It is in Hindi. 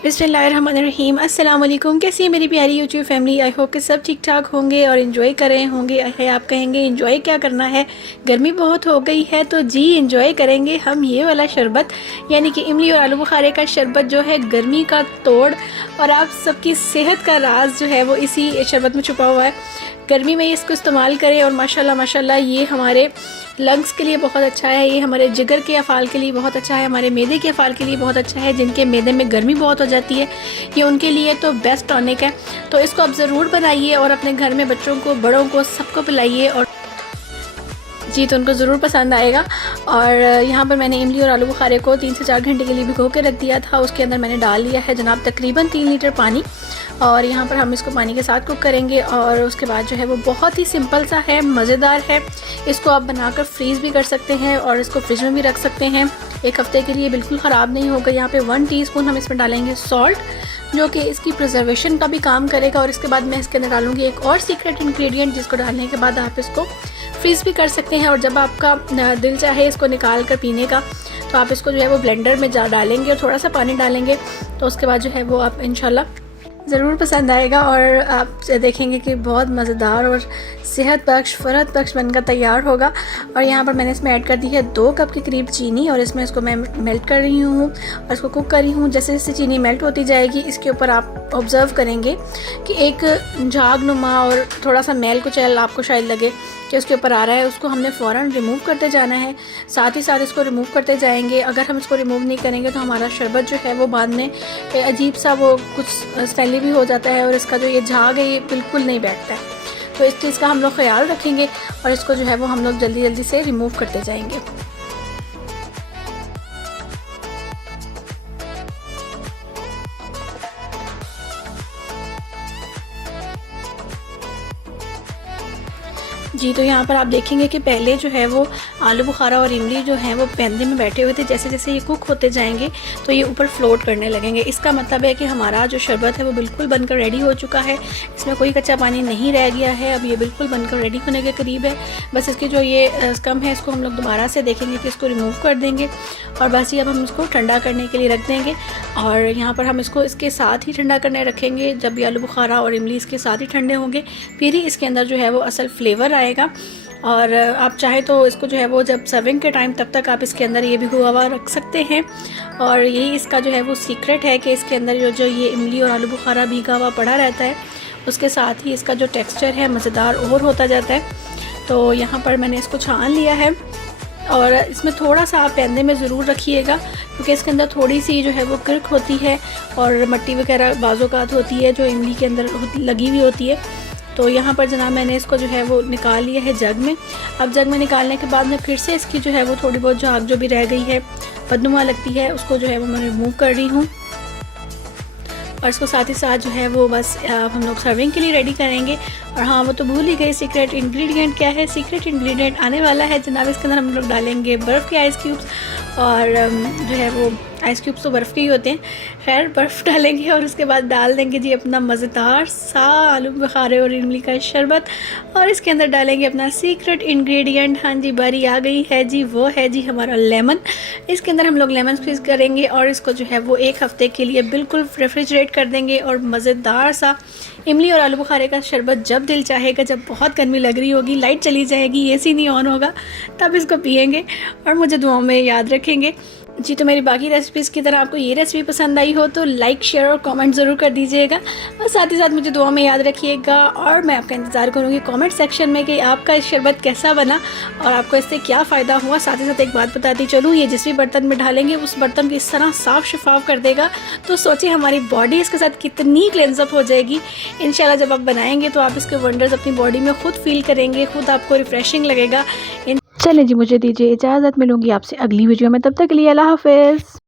बिस्मिल्लाहिर्रहमानिर्रहीम। अस्सलाम वालेकुम। कैसी है मेरी प्यारी यूट्यूब फैमिली? आई होप कि सब ठीक ठाक होंगे और इन्जॉय कर रहे होंगे। है आप कहेंगे इन्जॉय क्या करना है, गर्मी बहुत हो गई है, तो जी इन्जॉय करेंगे हम ये वाला शरबत, यानी कि इमली और आलू बुखारे का शरबत जो है गर्मी का तोड़ और आप सबकी सेहत का राज जो है वो इसी शरबत में छुपा हुआ है। गर्मी में इसको इस्तेमाल करें और माशाल्लाह माशाल्लाह ये हमारे लंग्स के लिए बहुत अच्छा है, ये हमारे जिगर के अफ़ाल के लिए बहुत अच्छा है, हमारे मैदे के अफ़ाल के लिए बहुत अच्छा है। जिनके मैदे में गर्मी बहुत हो जाती है ये उनके लिए तो बेस्ट टॉनिक है। तो इसको आप ज़रूर बनाइए और अपने घर में बच्चों को, बड़ों को, सबको पिलाइए और जी तो उनको ज़रूर पसंद आएगा। और यहाँ पर मैंने इमली और आलू बुखारे को 3 से 4 घंटे के लिए भिगो के रख दिया था। उसके अंदर मैंने डाल लिया है जनाब तकरीबन 3 लीटर पानी और यहाँ पर हम इसको पानी के साथ कुक करेंगे। और उसके बाद जो है वो बहुत ही सिंपल सा है, मज़ेदार है। इसको आप बनाकर फ्रीज़ भी कर सकते हैं और इसको फ्रिज में भी रख सकते हैं, 1 हफ़्ते के लिए बिल्कुल ख़राब नहीं होगा। यहाँ पे 1 टीस्पून हम इसमें डालेंगे सॉल्ट, जो कि इसकी प्रिजर्वेशन का भी काम करेगा। और इसके बाद मैं इसके अंदर डालूँगी एक और सीक्रेट इंग्रेडिएंट, जिसको डालने के बाद आप इसको फ्रीज़ भी कर सकते हैं। और जब आपका दिल चाहे इसको निकाल कर पीने का, तो आप इसको जो है वो ब्लेंडर में डालेंगे और थोड़ा सा पानी डालेंगे, तो उसके बाद जो है वो आप इंशाल्लाह ज़रूर पसंद आएगा और आप देखेंगे कि बहुत मज़ेदार और सेहत बख्श, फ़रहत बख्श बनकर तैयार होगा। और यहाँ पर मैंने इसमें ऐड कर दी है 2 कप के करीब चीनी और इसमें इसको मैं मेल्ट कर रही हूँ और इसको कुक कर रही हूँ। जैसे जैसे चीनी मेल्ट होती जाएगी, इसके ऊपर आप ऑब्ज़र्व करेंगे कि एक झागनुमा और थोड़ा सा मैल कुचैल आपको शायद लगे कि उसके ऊपर आ रहा है, उसको हमने फ़ौरन रिमूव करते जाना है। साथ ही साथ इसको रिमूव करते जाएंगे। अगर हम इसको रिमूव नहीं करेंगे तो हमारा शरबत जो है वो बाद में अजीब सा वो कुछ स्मेली भी हो जाता है और इसका जो ये झाग है ये बिल्कुल नहीं बैठता है। तो इस चीज़ का हम लोग ख्याल रखेंगे और इसको जो है वो हम लोग जल्दी जल्दी से रिमूव करते जाएंगे। जी तो यहाँ पर आप देखेंगे कि पहले जो है वो आलू बुखारा और इमली जो है वो पैंदे में बैठे हुए थे। जैसे जैसे ये कुक होते जाएंगे तो ये ऊपर फ्लोट करने लगेंगे। इसका मतलब है कि हमारा जो शरबत है वो बिल्कुल बनकर रेडी हो चुका है, इसमें कोई कच्चा पानी नहीं रह गया है। अब ये बिल्कुल बनकर रेडी होने के करीब है। बस इसकी जो ये कम है इसको हम लोग दोबारा से देखेंगे कि इसको रिमूव कर देंगे और बस ये अब हम इसको ठंडा करने के लिए रख देंगे। और यहाँ पर हम इसको इसके साथ ही ठंडा करने रखेंगे। जब ये आलू बुखारा और इमली इसके साथ ही ठंडे होंगे फिर ही इसके अंदर जो है वो असल फ्लेवर आएगा। और आप चाहे तो इसको जो है वो जब सर्विंग के टाइम तब तक आप इसके अंदर ये भिगोआ हुआ रख सकते हैं। और यही इसका जो है वो सीक्रेट है कि इसके अंदर जो ये इमली और आलू बुखारा भीगा हुआ पड़ा रहता है, उसके साथ ही इसका जो टेक्सचर है मज़ेदार और होता जाता है। तो यहाँ पर मैंने इसको छान लिया है और इसमें थोड़ा सा आप पैंदे में ज़रूर रखिएगा, क्योंकि इसके अंदर थोड़ी सी जो है वो किरक होती है और मट्टी वगैरह बाज़ोकात होती है जो इमली के अंदर लगी हुई होती है। तो यहाँ पर जनाब मैंने इसको जो है वो निकाल लिया है जग में। अब जग में निकालने के बाद मैं फिर से इसकी जो है वो थोड़ी बहुत झाग जो भी रह गई है, बदनुमा लगती है, उसको जो है वो मैं रिमूव कर रही हूँ। और इसको साथ ही साथ जो है वो बस हम लोग सर्विंग के लिए रेडी करेंगे। और हाँ वो तो भूल ही गए, सीक्रेट इंग्रेडिएंट क्या है? सीक्रेट इंग्रेडिएंट आने वाला है जनाब। इसके अंदर हम लोग डालेंगे बर्फ़ के आइस क्यूब्स और जो है वो आइस क्यूब्स तो बर्फ़ के ही होते हैं, खैर बर्फ़ डालेंगे और उसके बाद डाल देंगे जी अपना मज़ेदार सा आलू बुखारे और इमली का शरबत। और इसके अंदर डालेंगे अपना सीक्रेट इंग्रेडिएंट, हाँ जी बारी आ गई है जी, वो है जी हमारा लेमन। इसके अंदर हम लोग लेमन स्क्वीज़ करेंगे और इसको जो है वो 1 हफ़्ते के लिए बिल्कुल रेफ्रिजरेट कर देंगे। और मज़ेदार सा इमली और आलू बुखारे का शरबत जब दिल चाहेगा, जब बहुत गर्मी लग रही होगी, लाइट चली जाएगी, एसी नहीं ऑन होगा, तब इसको पिएंगे और मुझे दुआओं में याद रखेंगे। जी तो मेरी बाकी रेसिपीज़ की तरह आपको ये रेसिपी पसंद आई हो तो लाइक, शेयर और कमेंट ज़रूर कर दीजिएगा और साथ ही साथ मुझे दुआ में याद रखिएगा। और मैं आपका इंतज़ार करूँगी कमेंट सेक्शन में कि आपका इस शरबत कैसा बना और आपको इससे क्या फ़ायदा हुआ। साथ ही साथ एक बात बताती चलूँ, ये जिस भी बर्तन में ढालेंगे उस बर्तन को इस तरह साफ़ शफाफ कर देगा, तो सोचिए हमारी बॉडी इसके साथ कितनी क्लेंजअप हो जाएगी। इंशाल्लाह जब आप बनाएंगे तो आप इसके वंडर्स अपनी बॉडी में ख़ुद फील करेंगे, ख़ुद आपको रिफ़्रेशिंग लगेगा। चलें जी मुझे दीजिए इजाज़त, मिलूंगी आपसे अगली वीडियो में, तब तक के लिए अल्लाह हाफ़िज़।